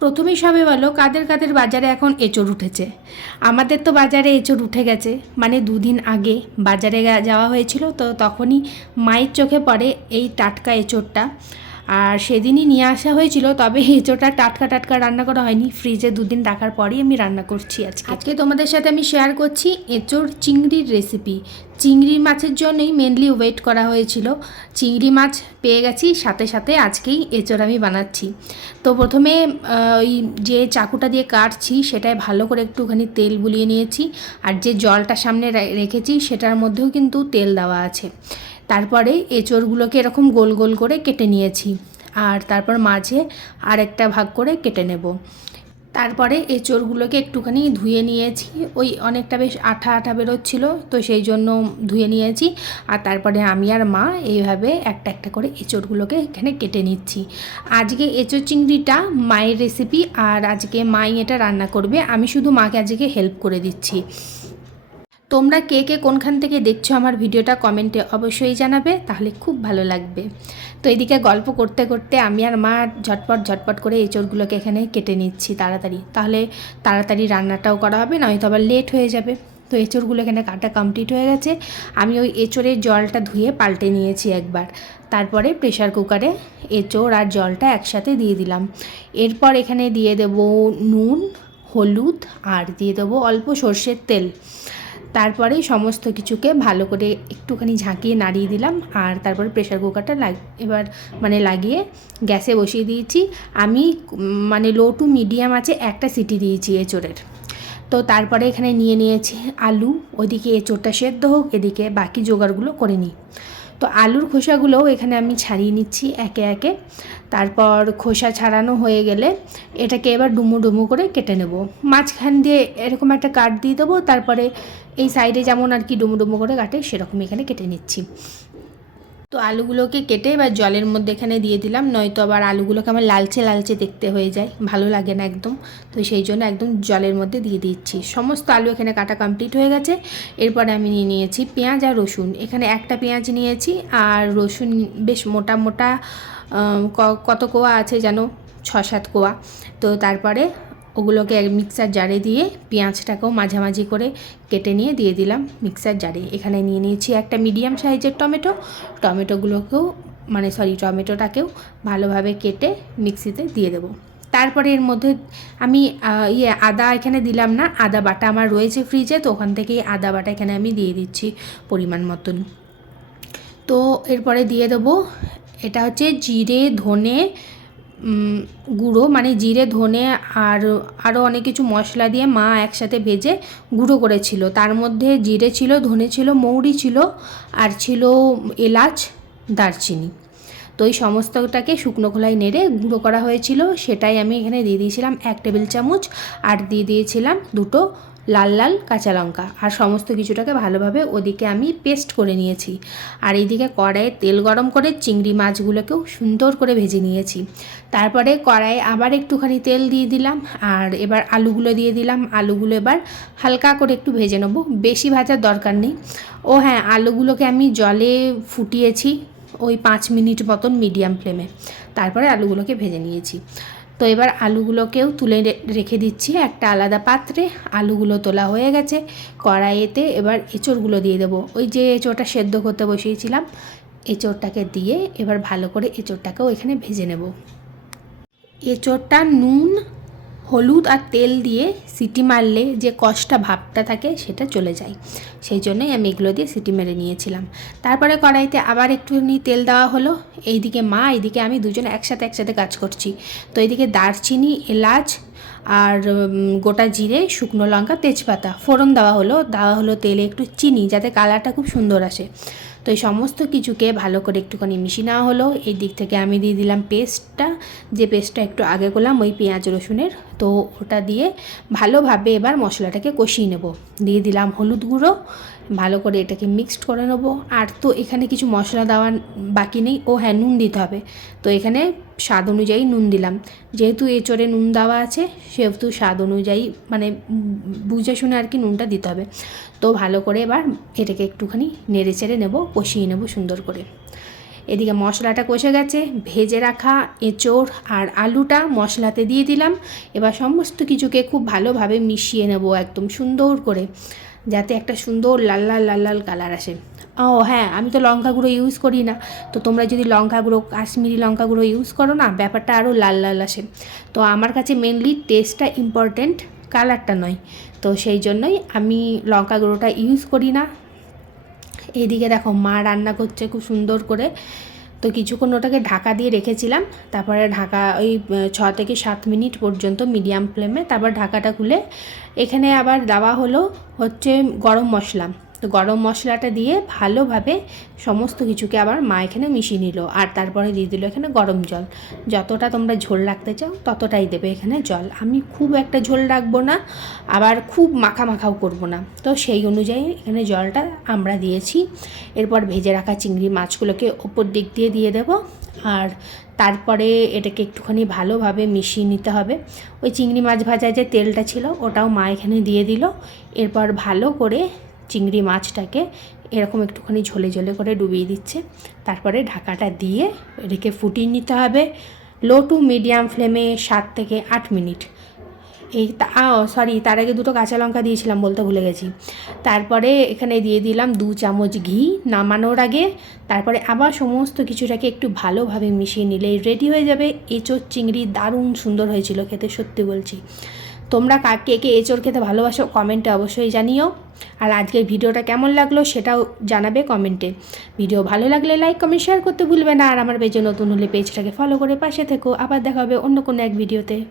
প্রথমেই সবে বলো কাদের কাদের বাজারে এখন এঁচড় উঠেছে? আমাদের তো বাজারে এঁচড় উঠে গেছে। মানে দুদিন আগে বাজারে যাওয়া হয়েছিল, তো তখনই মায়ের চোখে পড়ে এই টাটকা এঁচড়টা। আর সেদিনই নিয়ে আসা হয়েছিল, তবে এঁচোড়টা টাটকা টাটকা রান্না করা হয়নি। ফ্রিজে দুদিন রাখার পরই আমি রান্না করছি আজকে। আজকে তোমাদের সাথে আমি শেয়ার করছি এঁচোড় চিংড়ির রেসিপি চিংড়ি মাছের জন্যই মেনলি ওয়েট করা হয়েছিল। চিংড়ি মাছ পেয়ে গেছি, সাথে সাথে আজকেই এঁচোড় আমি বানাচ্ছি। তো প্রথমে ওই যে চাকুটা দিয়ে কাটছি, সেটায় ভালো করে একটুখানি তেল বুলিয়ে নিয়েছি। আর যে জলটা সামনে রেখেছি, সেটার মধ্যেও কিন্তু তেল দেওয়া আছে। তারপরে এঁচড়গুলোকে এরকম গোল গোল করে কেটে নিয়েছি। আর তারপর মাঝে আর একটা ভাগ করে কেটে নেব। তারপরে এঁচড়গুলোকে একটুখানি ধুয়ে নিয়েছি। ওই অনেকটা বেশ আঠা আঠা বেরোচ্ছিল, তো সেই জন্য ধুয়ে নিয়েছি। আর তারপরে আমি আর মা এইভাবে একটা একটা করে এঁচড়গুলোকে এখানে কেটে নিচ্ছি। আজকে এঁচড় চিংড়িটা মায়ের রেসিপি আর আজকে মাই এটা রান্না করবে। আমি শুধু মাকে আজকে হেল্প করে দিচ্ছি। তোমরা কে কে কোনখান থেকে দেখছ আমার ভিডিওটা কমেন্টে অবশ্যই জানাবে, তাহলে খুব ভালো লাগবে। তো এদিকে গল্প করতে করতে আমি আর মা ঝটপট ঝটপট করে এঁচড়গুলোকে এখানে কেটে নিচ্ছি তাড়াতাড়ি। তাহলে তাড়াতাড়ি রান্নাটাও করা হবে, নয়তো আবার লেট হয়ে যাবে। তো এঁচড়গুলো এখানে কাটা কমপ্লিট হয়ে গেছে। আমি ওই এঁচড়ের জলটা ধুয়ে পাল্টে নিয়েছি একবার। তারপরে প্রেশার কুকারে এঁচড় আর জলটা একসাথে দিয়ে দিলাম। এরপর এখানে দিয়ে দেব নুন, হলুদ, আর দিয়ে দেবো অল্প সর্ষের তেল। তারপরে সমস্ত কিছুকে ভালো করে একটুখানি ঝাঁকিয়ে নাড়িয়ে দিলাম আর তারপরে প্রেশার কুকারটা লাগ, এবার মানে লাগিয়ে গ্যাসে বসিয়ে দিয়েছি। আমি মানে লো টু মিডিয়াম আছে একটা সিটি দিয়েছি এঁচোড়ের। তো তারপরে এখানে নিয়ে নিয়েছি আলু, ওইদিকে এঁচোড়টা সেদ্ধ হোক, এদিকে বাকি জোগাড়গুলো করে নিই। তো আলুর খোসাগুলোও এখানে আমি ছাড়িয়ে নিচ্ছি একে একে। তারপর খোসা ছাড়ানো হয়ে গেলে এটাকে এবার ডুমু ডুমু করে কেটে নেব। মাঝখান দিয়ে এরকম একটা কাট দিয়ে দেবো, তারপরে এই সাইডে যেমন আর কি ডুমু ডুমু করে কাটে, সেরকম এখানে কেটে নিচ্ছি। তো আলুগুলোকে কেটে এবার জলের মধ্যে এখানে দিয়ে দিলাম, নয়তো আবার আলুগুলোকে আমার লালচে লালচে দেখতে হয়ে যায়, ভালো লাগে না একদম। তো সেই জন্য একদম জলের মধ্যে দিয়ে দিচ্ছি। সমস্ত আলু এখানে কাটা কমপ্লিট হয়ে গেছে। এরপরে আমি নিয়ে নিয়েছি পেঁয়াজ আর রসুন। এখানে একটা পেঁয়াজ নিয়েছি আর রসুন বেশ মোটা মোটা কত কোয়া আছে যেন? ছ, সাত কোয়া। তো তারপরে ওগুলোকে মিক্সার জারে দিয়ে পেঁয়াজটাকেও মাঝামাঝি করে কেটে নিয়ে দিয়ে দিলাম মিক্সার জারে। এখানে নিয়ে নিয়েছি একটা মিডিয়াম সাইজের টমেটো। টমেটোগুলোকেও মানে সরি, টমেটোটাকেও ভালোভাবে কেটে মিক্সিতে দিয়ে দেবো। তারপরে এর মধ্যে আমি ইয়ে আদা এখানে দিলাম না, আদা বাটা আমার রয়েছে ফ্রিজে, তো ওখান থেকেই আদা বাটা এখানে আমি দিয়ে দিচ্ছি পরিমাণ মতন। তো এরপরে দিয়ে দেবো, এটা হচ্ছে জিরে, ধনে গুঁড়ো মানে জিরে, ধনে আর আরও অনেক কিছু মশলা দিয়ে মা একসাথে ভেজে গুঁড়ো করেছিল। তার মধ্যে জিরে ছিল, ধনে ছিল, মৌরি ছিল আর ছিল এলাচ, দারচিনি। তো এই সমস্তটাকে শুকনো খোলায় নেড়ে গুঁড়ো করা হয়েছিল। সেটাই আমি এখানে দিয়ে দিয়েছিলাম এক টেবিল চামচ আর দিয়ে দিয়েছিলাম দুটো লাল লাল কাঁচা লঙ্কা আর সমস্ত কিছুটাকে ভালোভাবে ওদিকে আমি পেস্ট করে নিয়েছি। আর এইদিকে কড়াইয়ে তেল গরম করে চিংড়ি মাছগুলোকেও সুন্দর করে ভেজে নিয়েছি। তারপরে কড়াইয়ে আবার একটুখানি তেল দিয়ে দিলাম আর এবার আলুগুলো দিয়ে দিলাম। আলুগুলো এবার হালকা করে একটু ভেজে নেব, বেশি ভাজার দরকার নেই। ও হ্যাঁ আলুগুলোকে আমি জলে ফুটিয়েছি ওই পাঁচ মিনিট মতন মিডিয়াম ফ্লেমে। তারপরে আলুগুলোকে ভেজে নিয়েছি। তো এবার আলুগুলোকেও তুলে রেখে দিচ্ছি। একটা আলাদা পাত্রে আলুগুলো তোলা হয়ে গেছে। কড়াইয়েতে এবার এঁচড়গুলো দিয়ে দেবো। ওই যে এঁচোড়টা সেদ্ধ করতে বসিয়েছিলাম, এঁচোড়টাকে দিয়ে এবার ভালো করে এঁচোড়টাকেও এখানে ভেজে নেব। এঁচোড়টা নুন হলুদ আর তেল দিয়ে সিটি মারলে যে কষটা ভাবটা থাকে সেটা চলে যায়। সেই জন্যই আমি এগুলো দিয়ে সিটি মেরে নিয়েছিলাম। তারপরে কড়াইতে আবার একটুখানি তেল দেওয়া হলো। এইদিকে মা, এইদিকে আমি দুজনে একসাথে একসাথে কাজ করছি। তো এইদিকে দারচিনি, এলাচ আর গোটা জিরে, শুকনো লঙ্কা, তেজপাতা ফোড়ন দেওয়া হলো। দেওয়া হলো তেলে একটু চিনি, যাতে কালারটা খুব সুন্দর আসে। তো এই সমস্ত কিছুকে ভালো করে একটুখানি মিশিয়ে নেওয়া হলো। এই দিক থেকে আমি দিয়ে দিলাম পেস্টটা। যে পেস্টটা একটু আগে করলাম, ওই পেঁয়াজ রসুনের। তো ওটা দিয়ে ভালোভাবে এবার মশলাটাকে কষিয়ে নেব। দিয়ে দিলাম হলুদ গুঁড়ো। ভালো করে এটাকে মিক্সড করে নেব। আর তো এখানে কিছু মশলা দেওয়ার বাকি নেই। ও হ্যাঁ নুন দিতে হবে। তো এখানে স্বাদ অনুযায়ী নুন দিলাম। যেহেতু এচরে নুন দেওয়া আছে, সেহেতু স্বাদ অনুযায়ী মানে বুঝে শুনে আর কি নুনটা দিতে হবে। তো ভালো করে এবার এটাকে একটুখানি নেড়ে চেড়ে নেব, কষিয়ে নেব সুন্দর করে। এদিকে মশলাটা কষে গেছে, ভেজে রাখা এঁচোড় আর আলুটা মশলাতে দিয়ে দিলাম। এবার সমস্ত কিছুকে খুব ভালোভাবে মিশিয়ে নেব একদম সুন্দর করে, যাতে একটা সুন্দর লাল লাল লাল লাল কালার আসে। ও হ্যাঁ আমি তো লঙ্কা গুঁড়ো ইউজ করি না, তো তোমরা যদি লঙ্কা গুঁড়ো, কাশ্মীরি লঙ্কা গুঁড়ো ইউজ করো না, ব্যাপারটা আরও লাল লাল আসে। তো আমার কাছে মেনলি টেস্টটা ইম্পর্ট্যান্ট কালারটা নয়। তো সেই জন্যই আমি লঙ্কা গুঁড়োটা ইউজ করি না এইদিকে দেখো মা রান্না করছে খুব সুন্দর করে। তো কিছুক্ষণ ওটাকে ঢাকা দিয়ে রেখেছিলাম, তারপরে ঢাকা ওই, ছ থেকে সাত মিনিট পর্যন্ত মিডিয়াম ফ্লেমে, তারপর ঢাকাটা খুলে এখানে আবার দেওয়া হলো হচ্ছে গরম মশলা। তো গরম মশলাটা দিয়ে ভালোভাবে সমস্ত কিছুকে আবার মা এখানে মিশিয়ে নিল। আর তারপরে দিয়ে দিল এখানে গরম জল। যতটা তোমরা ঝোল রাখতে চাও ততটাই দেবে এখানে জল। আমি খুব একটা ঝোল রাখব না, আবার খুব মাখা মাখাও করব না। তো সেই অনুযায়ী এখানে জলটা আমরা দিয়েছি। এরপর ভেজে রাখা চিংড়ি মাছগুলোকে ওপর দিক দিয়ে দিয়ে দেবো। আর তারপরে এটাকে একটুখানি ভালোভাবে মিশিয়ে নিতে হবে। ওই চিংড়ি মাছ ভাজার যে তেলটা ছিল ওটাও মা এখানে দিয়ে দিল। এরপর ভালো করে চিংড়ি মাছটাকে এরকম একটুখানি ঝোলে ঝোলে করে ডুবিয়ে দিচ্ছে। তারপরে ঢাকাটা দিয়ে এটাকে ফুটিয়ে নিতে হবে লো টু মিডিয়াম ফ্লেমে সাত থেকে আট মিনিট। এই সরি, তার আগে দুটো কাঁচা লঙ্কা দিয়েছিলাম বলতে ভুলে গেছি। তারপরে এখানে দিয়ে দিলাম দু চামচ ঘি নামানোর আগে। তারপরে আবার সমস্ত কিছুটাকে একটু ভালোভাবে মিশিয়ে নিলেই রেডি হয়ে যাবে। এঁচোর চিংড়ি দারুণ সুন্দর হয়েছিল খেতে, সত্যি বলছি। তোমরা কা- কে এঁচড় খেতে ভালোবাসো কমেন্টে অবশ্যই জানিও। আর আজকের ভিডিওটা কেমন লাগল সেটাও জানাবে কমেন্টে ভিডিও ভালো লাগলে লাইক কমেন্ট শেয়ার করতে ভুলবে না। আর আমার পেজে নতুন হলে পেজটাকে ফলো করে পাশে থেকো। আবার দেখা হবে অন্য কোনো এক ভিডিওতে